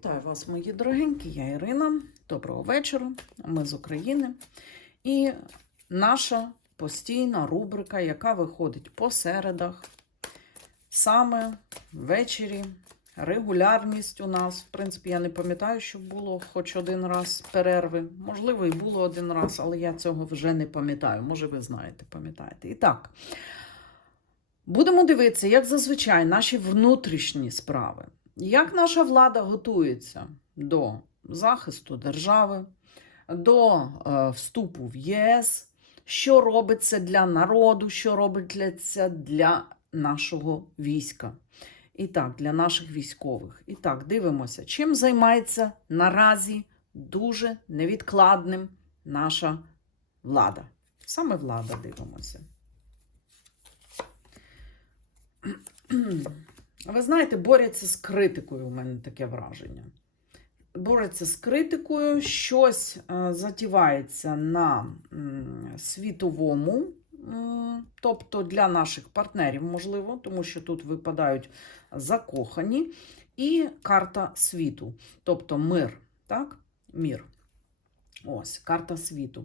Вітаю вас, мої дорогенькі. Я Ірина. Доброго вечора. Ми з України. І наша постійна рубрика, яка виходить по середах, саме ввечері. Регулярність у нас. В принципі, я не пам'ятаю, що було хоч один раз перерви. Можливо, і було один раз, але я цього вже не пам'ятаю. Може, ви знаєте, пам'ятаєте. І так, будемо дивитися, як зазвичай, наші внутрішні справи. Як наша влада готується до захисту держави, до е, вступу в ЄС, що робиться для народу, що робиться для нашого війська? І так, для наших військових. І так, дивимося, чим займається наразі дуже невідкладним наша влада. Саме влада дивимося. Ви знаєте, борються з критикою, у мене таке враження. Борються з критикою, щось е, затівається на світовому, тобто для наших партнерів, можливо, тому що тут випадають закохані, і карта світу, тобто мир. Так? Мір. Ось, карта світу.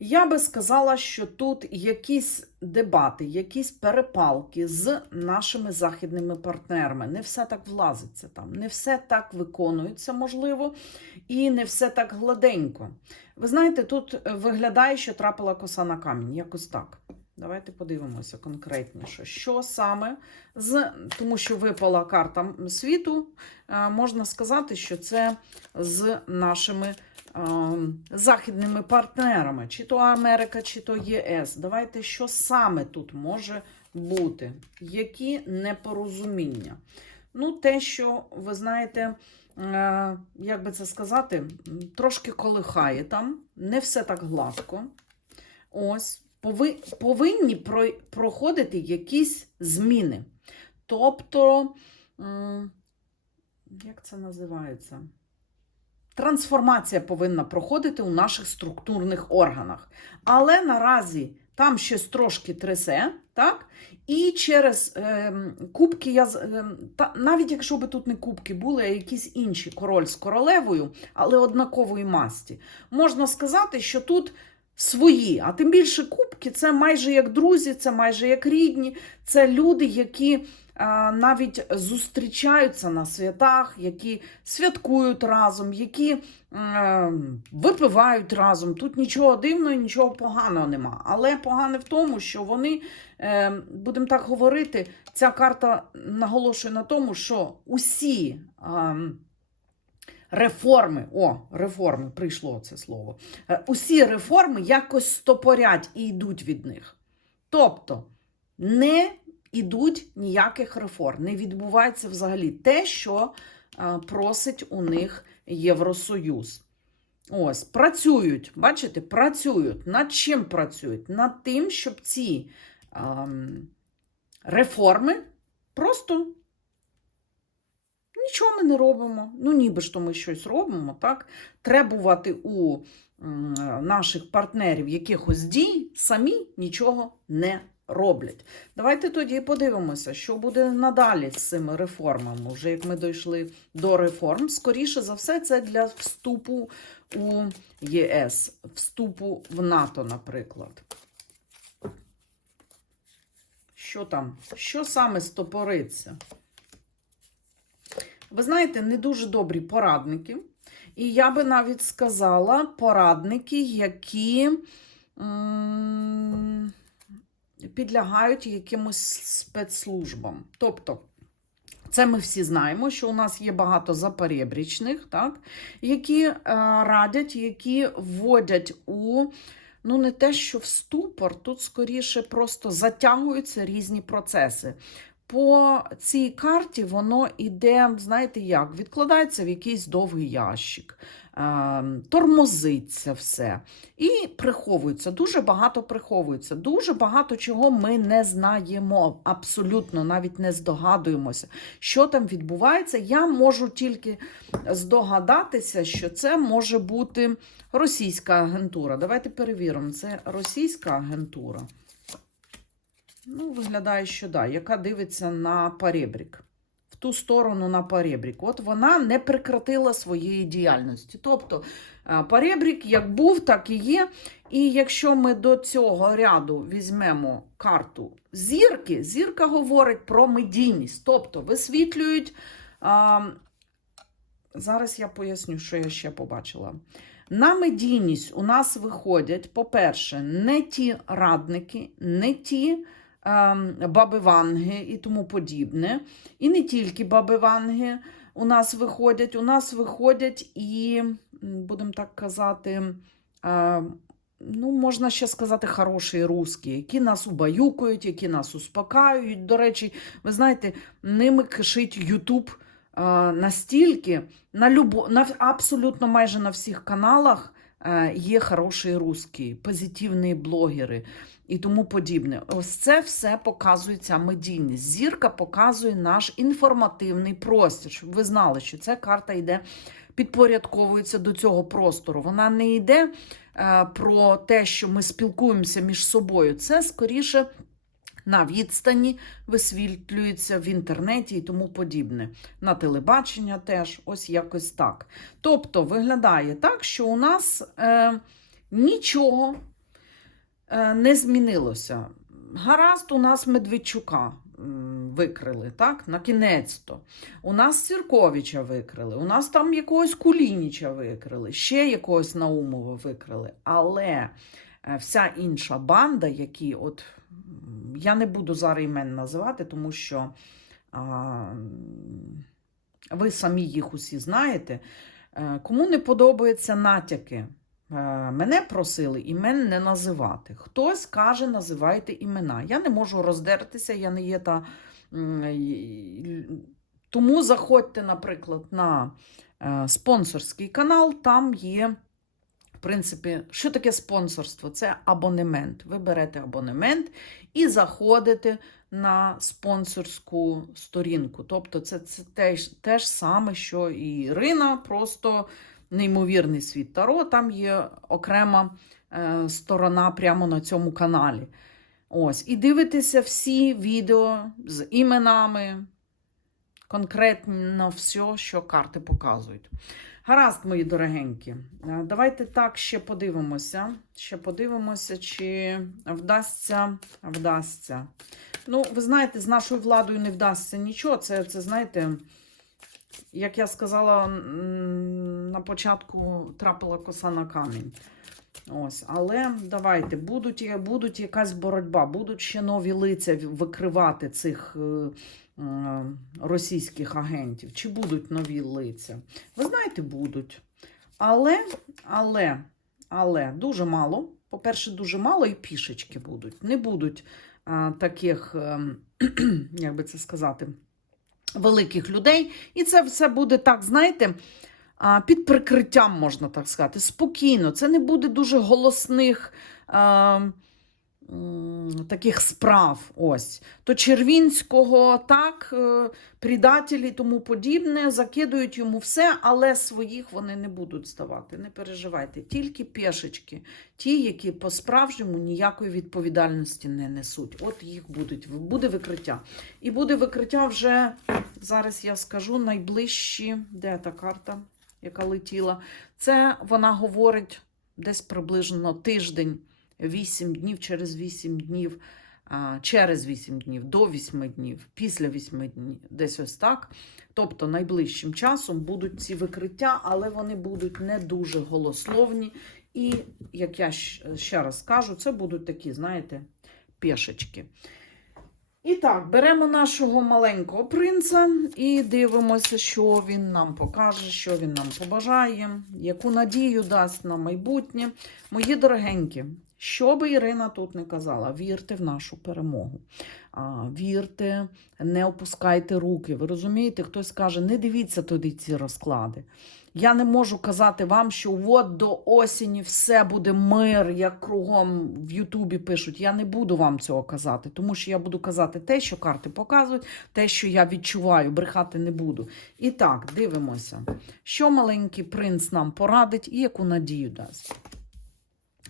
Я би сказала, що тут якісь дебати, якісь перепалки з нашими західними партнерами. Не все так влазиться там, не все так виконується, можливо, і не все так гладенько. Ви знаєте, тут виглядає, що трапила коса на камінь, якось так. Давайте подивимося конкретніше, що саме з тому, що випала карта світу, е, можна сказати, що це з нашими західними партнерами, чи то Америка, чи то ЄС. Давайте, що саме тут може бути? Які непорозуміння? Ну, те, що ви знаєте, е, як би це сказати, трошки колихає там, не все так гладко. Ось пови- повинні про- проходити якісь зміни. Тобто, як це називається? Трансформація повинна проходити у наших структурних органах. Але наразі там щось трошки трясе, так? І через ем, кубки, я, ем, та, навіть якщо би тут не кубки були, а якісь інші король з королевою, але однакової масті, можна сказати, що тут свої, а тим більше кубки це майже як друзі, це майже як рідні, це люди, які навіть зустрічаються на святах, які святкують разом, які е, випивають разом. Тут нічого дивного, нічого поганого нема. Але погане в тому, що вони, е, будемо так говорити, ця карта наголошує на тому, що усі. е, Реформи, о, реформи, прийшло це слово. Усі реформи якось стопорять і йдуть від них. Тобто не йдуть ніяких реформ, не відбувається взагалі те, що е, просить у них Євросоюз. Ось, працюють, бачите, працюють. Над чим працюють? Над тим, щоб ці ем, реформи просто нічого ми не робимо. Ну, ніби ж то ми щось робимо, так? Требувати у наших партнерів якихось дій, самі нічого не роблять. Давайте тоді подивимося, що буде надалі з цими реформами, вже як ми дійшли до реформ. Скоріше за все, це для вступу у ЄС, вступу в НАТО, наприклад. Що там? Що саме стопориться? Ви знаєте, не дуже добрі порадники. І я би навіть сказала порадники, які м, підлягають якимось спецслужбам. Тобто, це ми всі знаємо, що у нас є багато запорєбрічних, так, які е, радять, які вводять у. Ну, не те, що в ступор, тут скоріше просто затягуються різні процеси. По цій карті воно іде, знаєте як, відкладається в якийсь довгий ящик, тормозиться все і приховується. Дуже багато приховується. Дуже багато чого ми не знаємо, абсолютно навіть не здогадуємося, що там відбувається. Я можу тільки здогадатися, що це може бути російська агентура. Давайте перевіримо, це російська агентура. Ну, виглядає, що да, яка дивиться на перебрік. Ту сторону на перебрік. От вона не прекратила своєї діяльності. Тобто е, перебрік як був, так і є. І якщо ми до цього ряду візьмемо карту зірки, зірка говорить про медійність, тобто висвітлюють. А, зараз я поясню, що я ще побачила. На медійність у нас виходять, по-перше, не ті радники, не ті баби Ванги і тому подібне. І не тільки баби Ванги у нас виходять, у нас виходять і, будемо так казати, е, ну, можна ще сказати, хороші русські, які нас убаюкують, які нас успокаюють. До речі, ви знаєте, ними кишить Ютуб е, настільки, на, любо, на абсолютно майже на всіх каналах е, є хороші русські, позитивні блогери і тому подібне. Ось це все показує ця медійність. Зірка показує наш інформативний простір, щоб ви знали, що ця карта йде, підпорядковується до цього простору. Вона не йде е, про те, що ми спілкуємося між собою. Це скоріше. На відстані висвітлюється в інтернеті і тому подібне. На телебачення теж, ось якось так. Тобто виглядає так, що у нас е, нічого не змінилося. Гаразд, у нас Медведчука викрили, так? На кінець-то. У нас Сірковича викрили, у нас там якогось Кулініча викрили, ще якогось Наумова викрили. Але е, вся інша банда, які от я не буду зараз імен називати, тому що а, ви самі їх усі знаєте. Е, Кому не подобаються натяки, е, мене просили імен не називати. Хтось каже, називайте імена. Я не можу роздертися, я не є та. Тому заходьте, наприклад, на е, спонсорський канал, там є. В принципі, що таке спонсорство? Це абонемент. Ви берете абонемент і заходите на спонсорську сторінку. Тобто, це, це те, те ж саме, що і Ірина, просто неймовірний світ Таро. Там є окрема е, сторона прямо на цьому каналі. Ось, і дивитеся всі відео з іменами, конкретно все, що карти показують. Гаразд, мої дорогенькі. Е, Давайте так ще подивимося. Ще подивимося, чи вдасться, вдасться. Ну, ви знаєте, з нашою владою не вдасться нічого. Це, це знаєте, як я сказала на початку, трапила коса на камінь. Ось, але давайте, будуть, будуть якась боротьба, будуть ще нові лиця викривати цих е, е, російських агентів. Чи будуть нові лиця? Ви знаєте, будуть. Але, але, але дуже мало. По-перше, дуже мало і пішечки будуть. Не будуть а, таких, ем, як би це сказати, великих людей. І це все буде так, знаєте, під прикриттям, можна так сказати, спокійно. Це не буде дуже голосних. Таких справ, ось. То Червінського, так, е, предателі і тому подібне, закидують йому все, але своїх вони не будуть здавати. Не переживайте. Тільки пешечки, ті, які по-справжньому ніякої відповідальності не несуть. От їх будуть, буде викриття. І буде викриття вже, зараз я скажу, найближчі, де та карта, яка летіла. Це вона говорить десь приблизно тиждень, 8 днів, через 8 днів, через 8 днів, до 8 днів, після 8 днів, десь ось так. Тобто найближчим часом будуть ці викриття, але вони будуть не дуже голословні. І, як я ще раз скажу, це будуть такі, знаєте, пешечки. І так, беремо нашого маленького принца і дивимося, що він нам покаже, що він нам побажає, яку надію дасть на майбутнє. Мої дорогенькі, що би Ірина тут не казала, вірте в нашу перемогу. Вірте, не опускайте руки. Ви розумієте, хтось каже, не дивіться туди ці розклади. Я не можу казати вам, що от до осені все буде мир, як кругом в Ютубі пишуть. Я не буду вам цього казати, тому що я буду казати те, що карти показують, те, що я відчуваю, брехати не буду. І так, дивимося, що маленький принц нам порадить і яку надію дасть.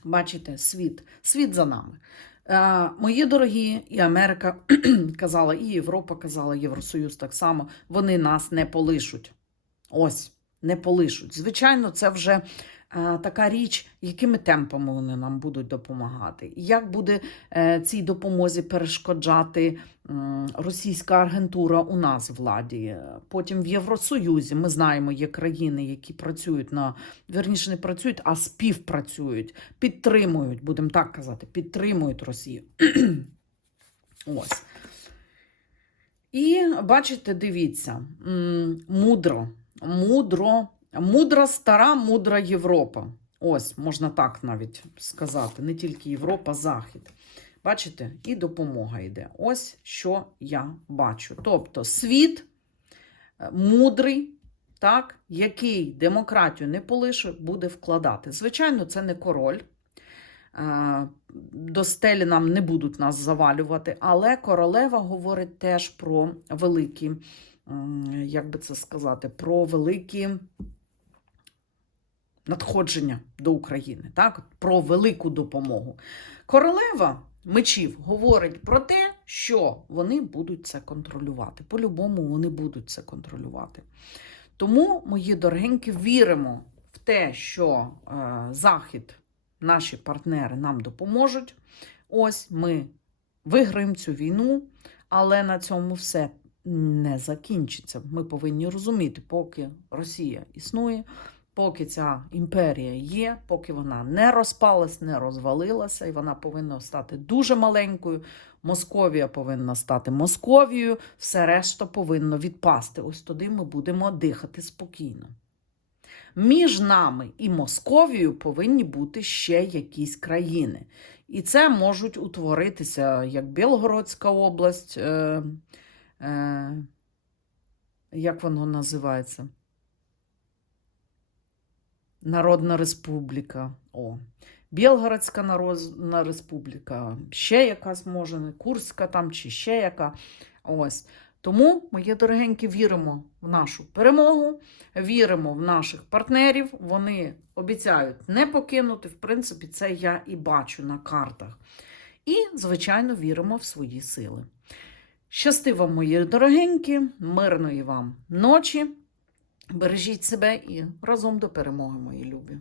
Бачите, світ, світ за нами. Е, мої дорогі, і Америка казала, і Європа казала, Євросоюз так само, вони нас не полишуть. Ось, не полишуть. Звичайно, це вже така річ, якими темпами вони нам будуть допомагати. Як буде е, цій допомозі перешкоджати російська агентура у нас владі? Потім в Євросоюзі ми знаємо, є країни, які працюють на верніше не працюють, а співпрацюють, підтримують, будемо так казати, підтримують Росію. Ось. І бачите, дивіться, мудро, мудро, мудра стара, мудра Європа. Ось, можна так навіть сказати, не тільки Європа, Захід. Бачите, і допомога йде. Ось що я бачу. Тобто світ е, мудрий, так, який демократію не полише, буде вкладати. Звичайно, це не король. Е, До стелі нам не будуть нас завалювати, але королева говорить теж про великі, як би це сказати, про великі надходження до України, так? про велику допомогу. Королева мечів говорить про те, що вони будуть це контролювати. По-любому вони будуть це контролювати. Тому, мої дорогенькі, віримо в те, що е, Захід, наші партнери нам допоможуть. Ось ми виграємо цю війну, але на цьому все не закінчиться. Ми повинні розуміти, поки Росія існує, поки ця імперія є, поки вона не розпалась, не розвалилася, і вона повинна стати дуже маленькою. Московія повинна стати Московією, все решта повинно відпасти. Ось туди ми будемо дихати спокійно. Між нами і Московією повинні бути ще якісь країни. І це можуть утворитися як Білгородська область, е, е, як воно називається? Народна Республіка. О. Білгородська Народна Республіка, ще якась може, Курська там чи ще яка. Ось. Тому, мої дорогенькі, віримо в нашу перемогу, віримо в наших партнерів. Вони обіцяють не покинути. В принципі, це я і бачу на картах. І, звичайно, віримо в свої сили. Щасти вам, мої дорогенькі, мирної вам ночі. Бережіть себе і разом до перемоги, мої любі.